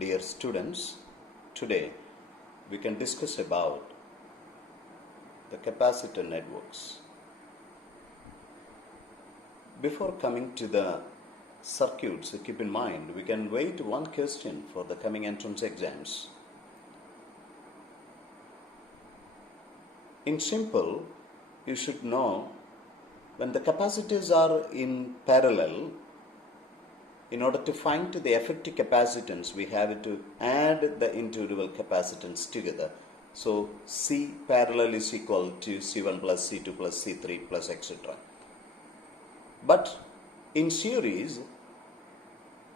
Dear students, today we can discuss about the capacitor networks. Before coming to the circuits, keep in mind we can wait one question for the coming entrance exams. In simple, you should know when the capacitors are in parallel, in order to find the effective capacitance, we have to add the individual capacitance together. So C parallel is equal to C1 plus C2 plus C3 plus etc. But in series,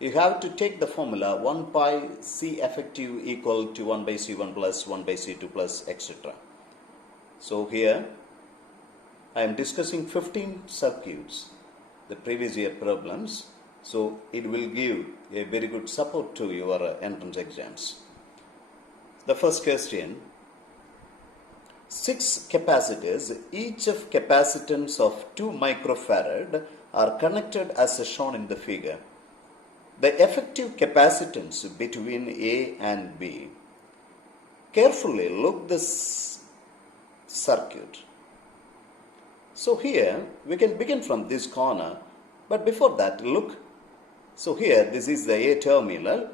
you have to take the formula 1 pi C effective equal to 1 by C1 plus 1 by C2 plus etc. So here I am discussing 15 circuits, the previous year problems. So it will give a very good support to your entrance exams. The first question, 6 capacitors, each of capacitance of 2 microfarad are connected as shown in the figure. The effective capacitance between A and B. Carefully look this circuit. So here we can begin from this corner, but before that look. So here this is the A terminal.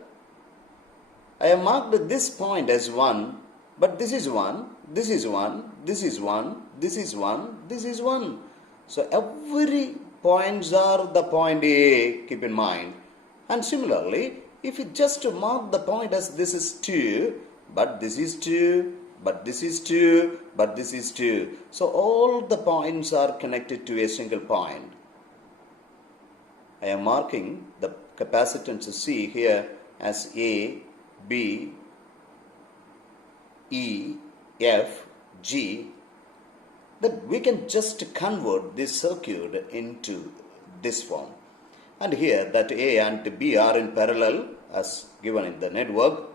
I have marked this point as 1, but this is 1, this is 1, this is 1, this is 1, this is 1. So every points are the point A, keep in mind. And similarly, if you just mark the point as this is 2, but this is 2, but this is 2, but this is 2. So all the points are connected to a single point. I am marking the capacitance C here as A, B, E, F, G. That we can just convert this circuit into this form. And here that A and B are in parallel as given in the network.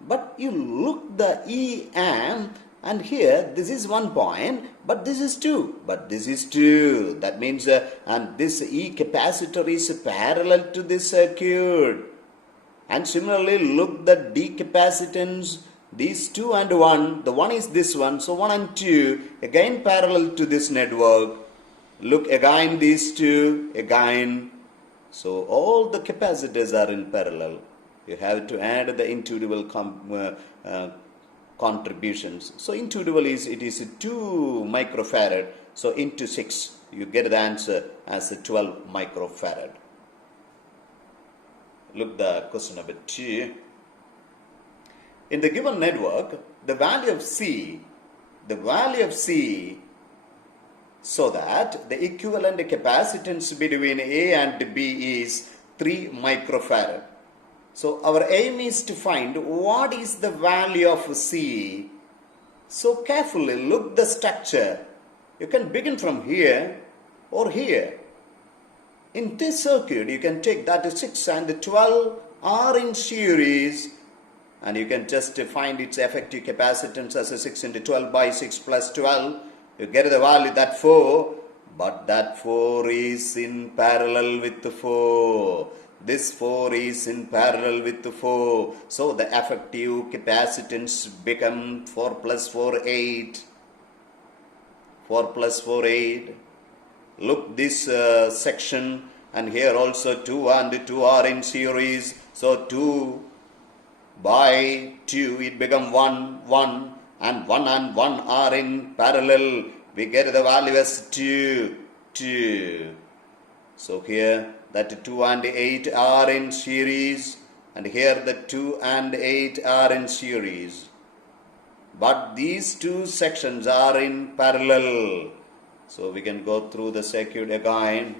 But you look the E and here this is 1 point, but this is 2, but this is 2. That means and this E capacitor is parallel to this circuit. And similarly look the D capacitance, these 2 and 1, the 1 is this one, so 1 and 2 again parallel to this network. Look again these 2 again. So all the capacitors are in parallel. You have to add the individual contributions. So individual is, it is 2 microfarad. So into 6, you get the answer as 12 microfarad. Look the question number 2. In the given network, the value of C, so that the equivalent capacitance between A and B is 3 microfarad. So our aim is to find what is the value of C. So carefully look the structure. You can begin from here or here. In this circuit you can take that 6 and 12 are in series, and you can just find its effective capacitance as a 6 into 12 by 6 plus 12. You get the value that 4, but that 4 is in parallel with the 4. This 4 is in parallel with the 4. So the effective capacitance become 4 plus 4, 8. 4 plus 4, 8. Look this section, and here also 2 and 2 are in series. So 2 by 2 it become 1, 1. And 1 are in parallel. We get the value as 2, 2. So here that 2 and 8 are in series, and here the 2 and 8 are in series. But these 2 sections are in parallel. So we can go through the circuit again.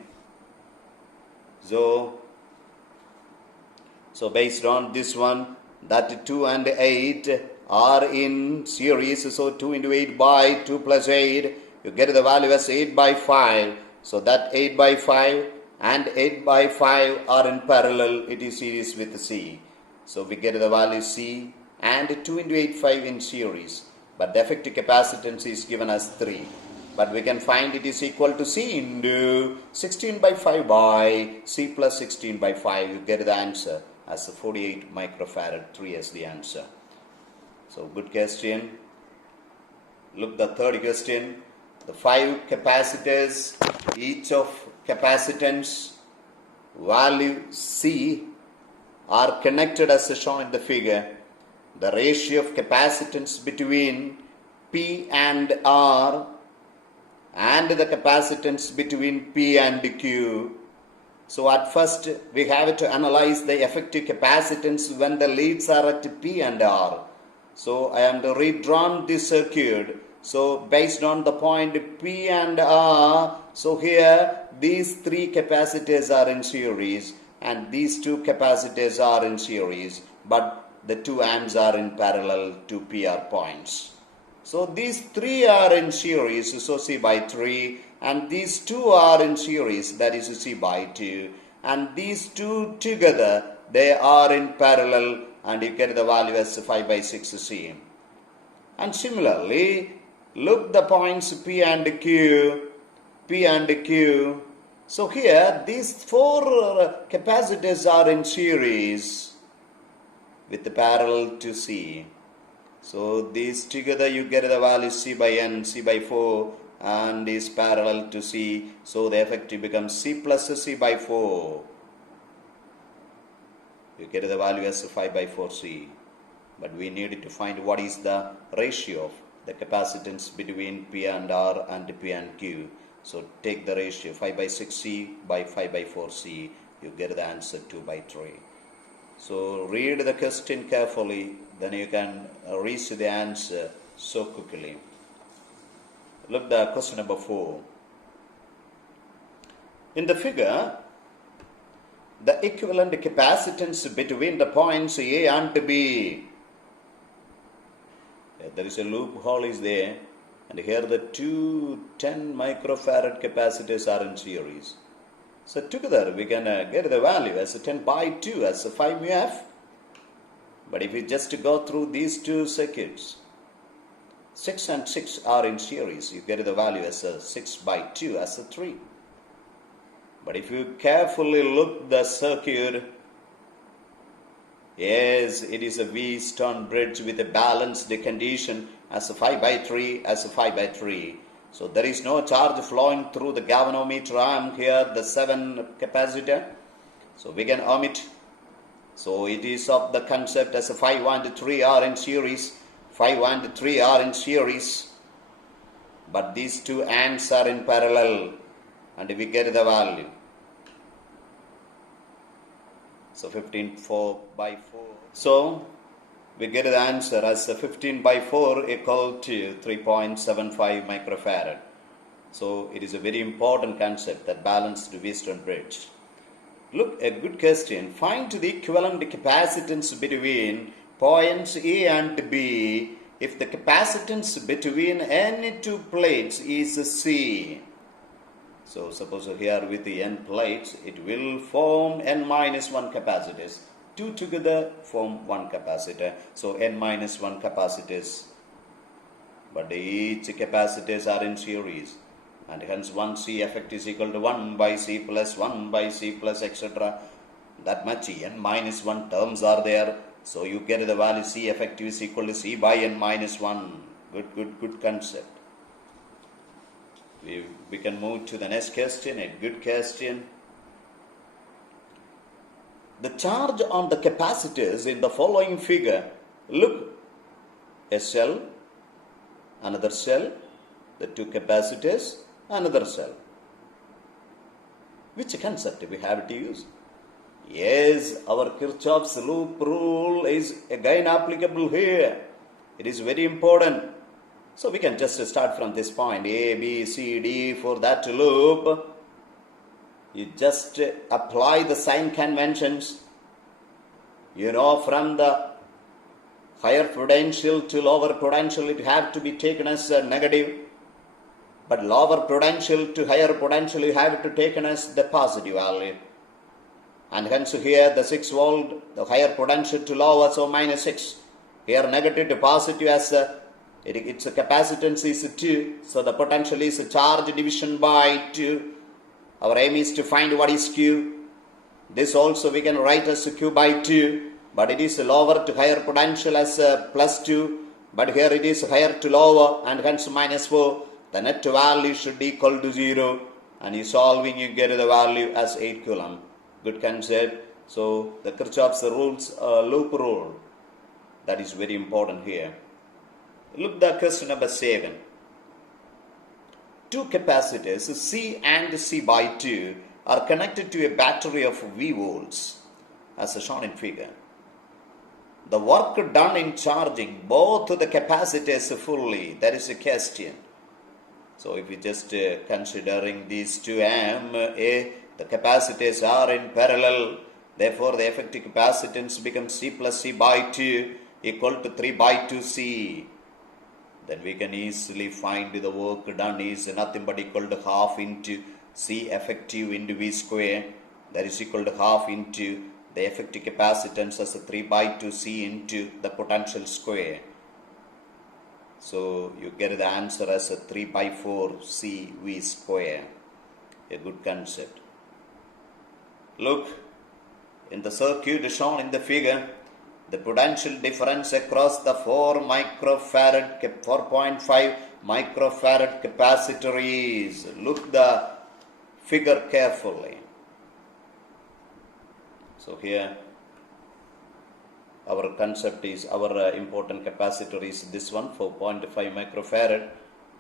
So based on this one, that 2 and 8 are in series. So 2 into 8 by 2 plus 8, you get the value as 8 by 5. So that 8 by 5 and 8 by 5 are in parallel. It is series with C. So we get the value C, and 2 into 8, 5 in series. But the effective capacitance is given as 3. But we can find it is equal to C into 16 by 5 by C plus 16 by 5. You get the answer as 48 microfarad, 3 as the answer. So good question. Look the third question. The 5 capacitors, each of capacitance value C are connected as shown in the figure. The ratio of capacitance between P and R and the capacitance between P and Q. So at first we have to analyze the effective capacitance when the leads are at P and R. So I am redrawn this circuit. So based on the point P and R, so here these 3 capacitors are in series and these 2 capacitors are in series, but the 2 amps are in parallel to PR points. So these 3 are in series, so C by 3, and these 2 are in series, that is C by 2, and these 2 together, they are in parallel, and you get the value as 5 by 6 C. And similarly, look the points P and Q. So here these 4 capacitors are in series with the parallel to C. So these together you get the value C by N, C by 4, and is parallel to C. So the effective becomes C plus C by 4. You get the value as 5 by 4C. But we need to find what is the ratio of the capacitance between P and R and P and Q. So take the ratio 5 by 6C by 5 by 4C. You get the answer 2 by 3. So read the question carefully, then you can reach the answer so quickly. Look the question number 4. In the figure, the equivalent capacitance between the points A and B. There is a loophole is there, and here the 2 10 microfarad capacitors are in series. So together we can get the value as 10 by 2 as 5 μF. But if we just go through these 2 circuits, 6 and 6 are in series, you get the value as 6 by 2 as 3. But if you carefully look the circuit, yes, it is a V-stone bridge with a balanced condition as 5 by 3 as 5 by 3. So there is no charge flowing through the galvanometer amp here, the 7 capacitor. So we can omit. So it is of the concept as 5 and 3 are in series. 5 and 3 are in series. But these 2 amps are in parallel. And we get the value. So 15 4 by 4. So we get the answer as 15 by 4 equal to 3.75 microfarad. So it is a very important concept, that balanced V-stone bridge. Look, a good question. Find the equivalent capacitance between points A and B if the capacitance between any 2 plates is C. So suppose here with the N plates, it will form N minus 1 capacitors. 2 together form 1 capacitor. So N minus 1 capacitors. But each capacitors are in series. And hence 1C effect is equal to 1 by C plus 1 by C plus etc. That much N minus 1 terms are there. So you get the value C effective is equal to C by N minus 1. Good concept. We can move to the next question, a good question. The charge on the capacitors in the following figure. Look, a cell, another cell, the 2 capacitors, another cell. Which concept we have to use? Yes, our Kirchhoff's loop rule is again applicable here. It is very important. So we can just start from this point, A, B, C, D for that loop. You just apply the sign conventions. You know, from the higher potential to lower potential, it have to be taken as a negative. But lower potential to higher potential, you have to take as the positive value. And hence here the 6 volt, the higher potential to lower, so minus 6. Here negative to positive as its capacitance is 2. So the potential is charge division by 2. Our aim is to find what is Q. This also we can write as Q by 2, but it is lower to higher potential as plus 2, but here it is higher to lower and hence minus 4. The net value should equal to 0, and you solving you get the value as 8 coulomb. Good concept. So the Kirchhoff's rules, loop rule, that is very important here. Look at question number 7. Two capacitors C and C by 2 are connected to a battery of V volts as shown in figure. The work done in charging both the capacitors fully, that is a question. So if you just considering these 2 the capacitors are in parallel, therefore the effective capacitance becomes C plus C by 2 equal to 3 by 2C. Then we can easily find the work done is nothing but equal to half into C effective into V square, that is equal to half into the effective capacitance as a 3 by 2C into the potential square. So you get the answer as a 3 by 4 C V square. A good concept. Look, in the circuit shown in the figure, the potential difference across the 4.5 microfarad capacitor is, look the figure carefully. So here our concept is, our important capacitor is this one, 4.5 microfarad,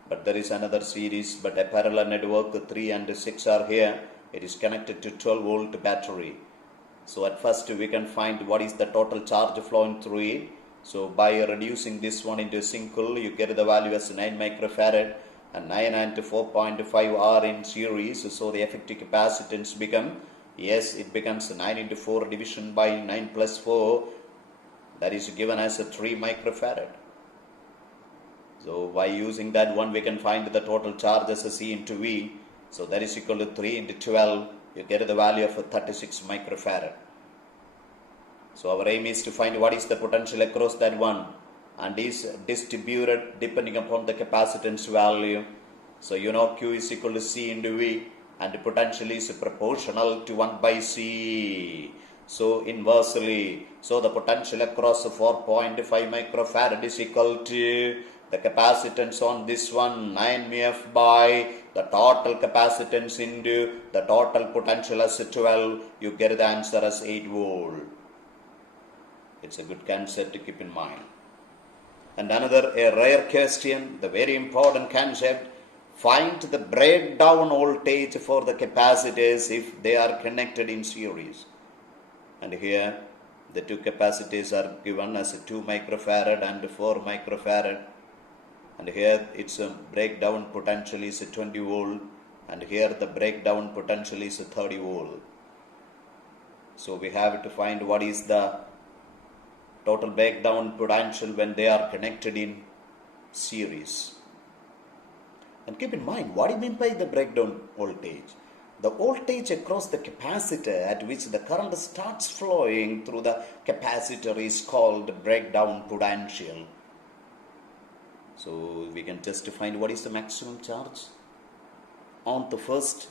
but there is another series, but a parallel network 3 and 6 are here. It is connected to 12 volt battery. So at first we can find what is the total charge flowing through it. So by reducing this one into a single, you get the value as 9 microfarad, and 9 and 4.5 are in series. So the effective capacitance become, yes, it becomes 9 into 4 division by 9 plus 4. That is given as a 3 microfarad. So by using that one, we can find the total charge as a C into V. So that is equal to 3 into 12. You get the value of 36 microfarad. So our aim is to find what is the potential across that one, and is distributed depending upon the capacitance value. So you know Q is equal to C into V, and the potential is proportional to 1 by C. So inversely, so the potential across 4.5 microfarad is equal to the capacitance on this one 9 μF by the total capacitance into the total potential as 12. You get the answer as 8 volt. It's a good concept to keep in mind. And another a rare question, the very important concept, find the breakdown voltage for the capacitors if they are connected in series. And here the two capacitors are given as 2 microfarad and 4 microfarad. And here its breakdown potential is 20 volt, and here the breakdown potential is 30 volt. So we have to find what is the total breakdown potential when they are connected in series. And keep in mind, what do you mean by the breakdown voltage? The voltage across the capacitor at which the current starts flowing through the capacitor is called breakdown potential. So we can just find what is the maximum charge on the first,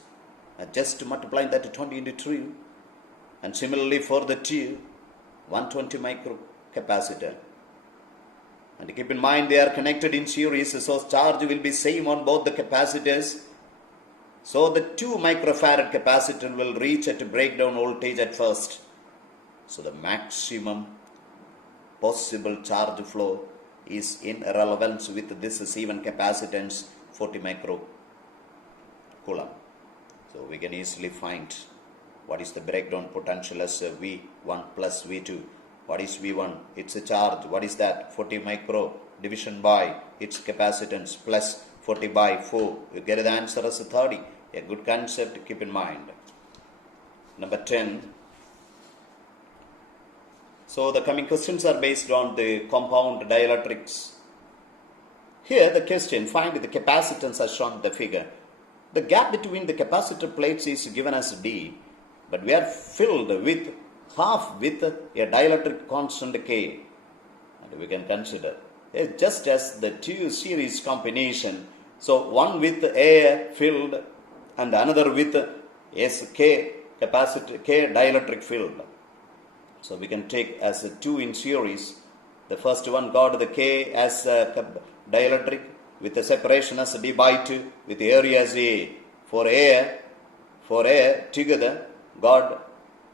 just multiplying that to 20 into 3, and similarly for the 120 micro capacitor. And keep in mind they are connected in series, so charge will be same on both the capacitors. So the 2 microfarad capacitor will reach at breakdown voltage at first. So the maximum possible charge flow is in relevance with this C1 capacitance 40 micro coulomb. So we can easily find what is the breakdown potential as V1 plus V2. What is V1? It's a charge. What is that? 40 micro division by its capacitance plus 40 by 4. You get the answer as 30. A good concept to keep in mind. Number 10. So the coming questions are based on the compound dielectrics. Here the question, find the capacitance as shown in the figure. The gap between the capacitor plates is given as D, but we are filled with half with a dielectric constant K. And we can consider just as the two series combination. So one with A filled and another with SK capacitor K dielectric field. So we can take as a 2 in series. The first one got the K as a dielectric with the separation as d by 2 with the area as A. For A together got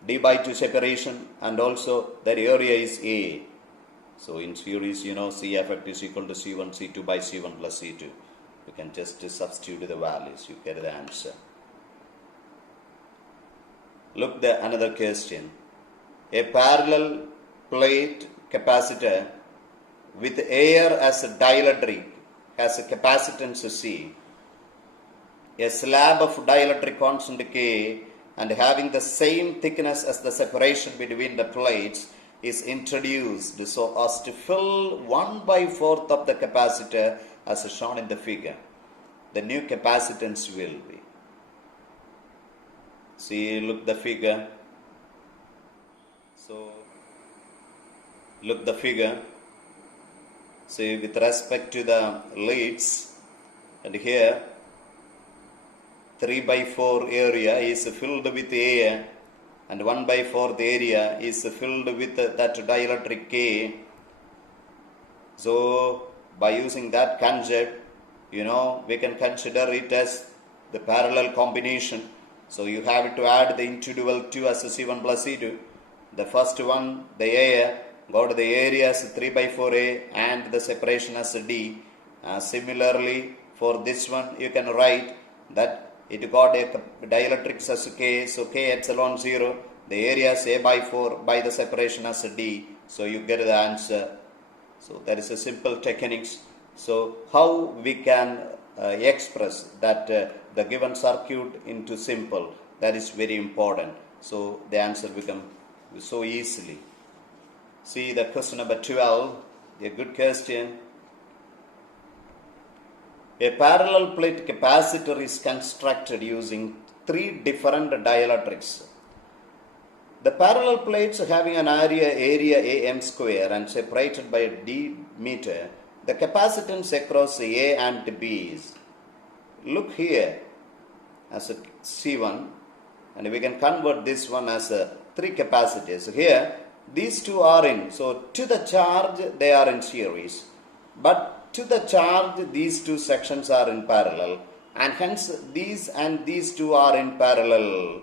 d by 2 separation and also that area is A. So in series, C effect is equal to C1, C2 by C1 plus C2. You can just substitute the values, you get the answer. Look at another question. A parallel plate capacitor with air as a dielectric has a capacitance C. A slab of dielectric constant K and having the same thickness as the separation between the plates is introduced so as to fill 1/4 of the capacitor as shown in the figure. The new capacitance will be. See, look the figure. So, look the figure. See, with respect to the leads, and here 3/4 area is filled with air and 1/4 area is filled with that dielectric K. So, by using that concept, we can consider it as the parallel combination. So you have to add the individual 2 as C1 plus C2. The first one, the air, got the area as 3/4A and the separation as D. Similarly, for this one, you can write that it got a dielectrics as K, so K epsilon 0, the area is A/4 by the separation as D. So you get the answer. So that is a simple techniques. So how we can express that the given circuit into simple, that is very important. So the answer becomes so easily. See the question number 12, a good question. A parallel plate capacitor is constructed using 3 different dielectrics. The parallel plates having an area AM square and separated by a D meter, the capacitance across A and B is, look here as a C1, and we can convert this one as a 3 capacitors. Here these two are in, so to the charge they are in series, but to the charge these two sections are in parallel, and hence these and these two are in parallel.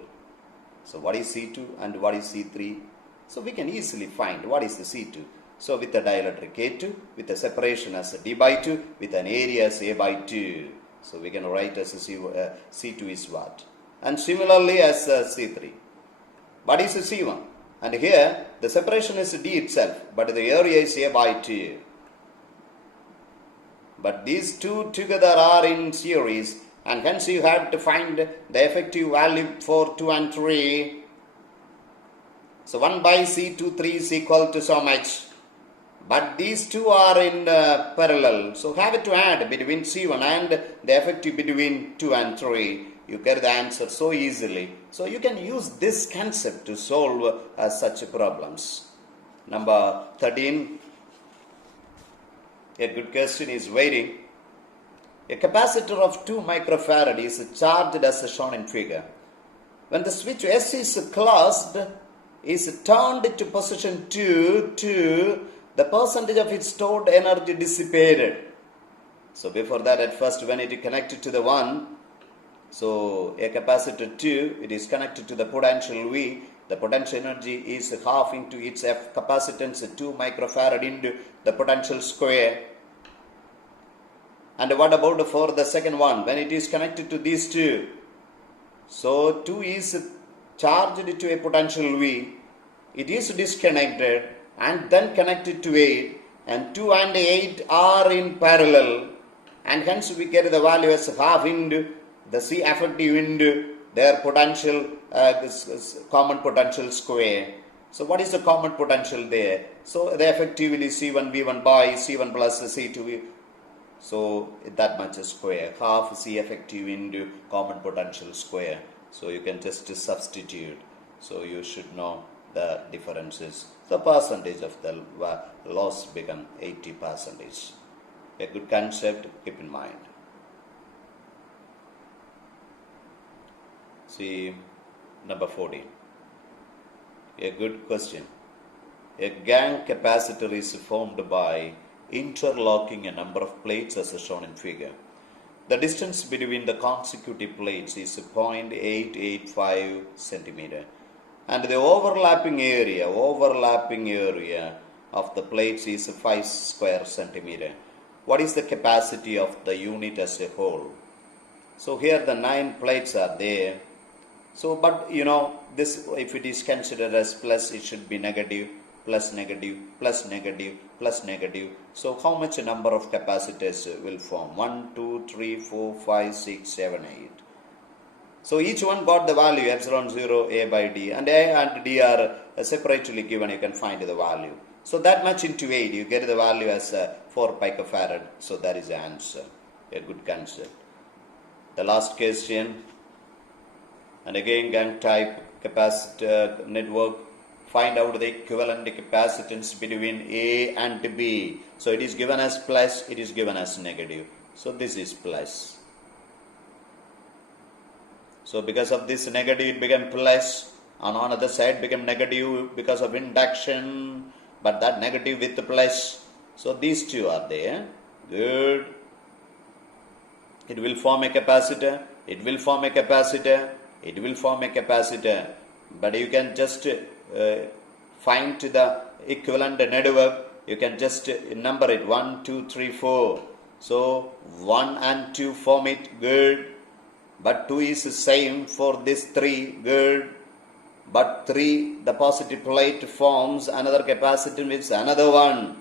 So what is C2 and what is C3? So we can easily find what is the C2. So with the dielectric K2, with the separation as a D/2, with an area as A/2. So we can write as a C2 is what? And similarly as C3. What is the C1? And here the separation is D itself, but the area is A/2. But these two together are in series, and hence you have to find the effective value for 2 and 3. So 1/C23 is equal to so much. But these two are in parallel. So have to add between C1 and the effective between 2 and 3. You get the answer so easily. So you can use this concept to solve such problems. Number 13. A good question is waiting. A capacitor of 2 microfarad is charged as shown in figure. When the switch S is closed, is turned to position 2, the percentage of its stored energy dissipated. So before that, at first when it is connected to the 1, so a capacitor 2, it is connected to the potential V. The potential energy is half into its F capacitance 2 microfarad into the potential square. And what about for the second one? When it is connected to these two, so 2 is charged to a potential V. It is disconnected and then connected to 8, and 2 and 8 are in parallel, and hence we get the value as half into the C effective into their potential, common potential square. So what is the common potential there? So the effective is C1 V1 by C1 plus C2. So that much square, half C effective into common potential square. So you can just substitute. So you should know the differences. The percentage of the loss become 80%. A good concept, keep in mind. See, Number 14. A good question. A gang capacitor is formed by interlocking a number of plates as shown in figure. The distance between the consecutive plates is 0.885 centimeter, and the overlapping area of the plates is 5 square centimeter. What is the capacity of the unit as a whole? So here the 9 plates are there. So, but this, if it is considered as plus, it should be negative, plus negative, plus negative, plus negative. So how much number of capacitors will form? 1, 2, 3, 4, 5, 6, 7, 8. So each one got the value epsilon 0 A by D, and A and D are separately given. You can find the value. So that much into 8, you get the value as 4 picofarad. So that is the answer. A good concept. The last question. And again, gang type capacitor network. Find out the equivalent capacitance between A and B. So it is given as plus, it is given as negative. So this is plus. So because of this negative, it became plus. On another side became negative because of induction. But that negative with the plus. So these two are there. Good. It will form a capacitor. It will form a capacitor. It will form a capacitor. But you can just find the equivalent network. You can just number it 1, 2, 3, 4. So 1 and 2 form it. Good. But 2 is the same for this 3. Good. But 3, the positive plate forms another capacitor with another one.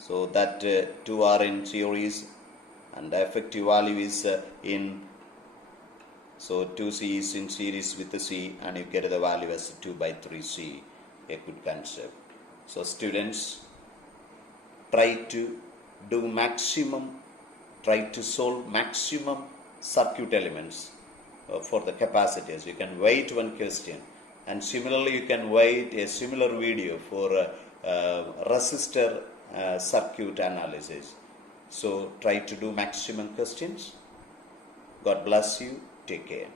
So that 2 are in series and the effective value is in. So 2C is in series with the C, and you get the value as 2 by 3C. A good concept. So students, try to do maximum, try to solve maximum circuit elements for the capacitors. You can wait one question, and similarly you can wait a similar video for resistor circuit analysis. So try to do maximum questions. God bless you. Take care.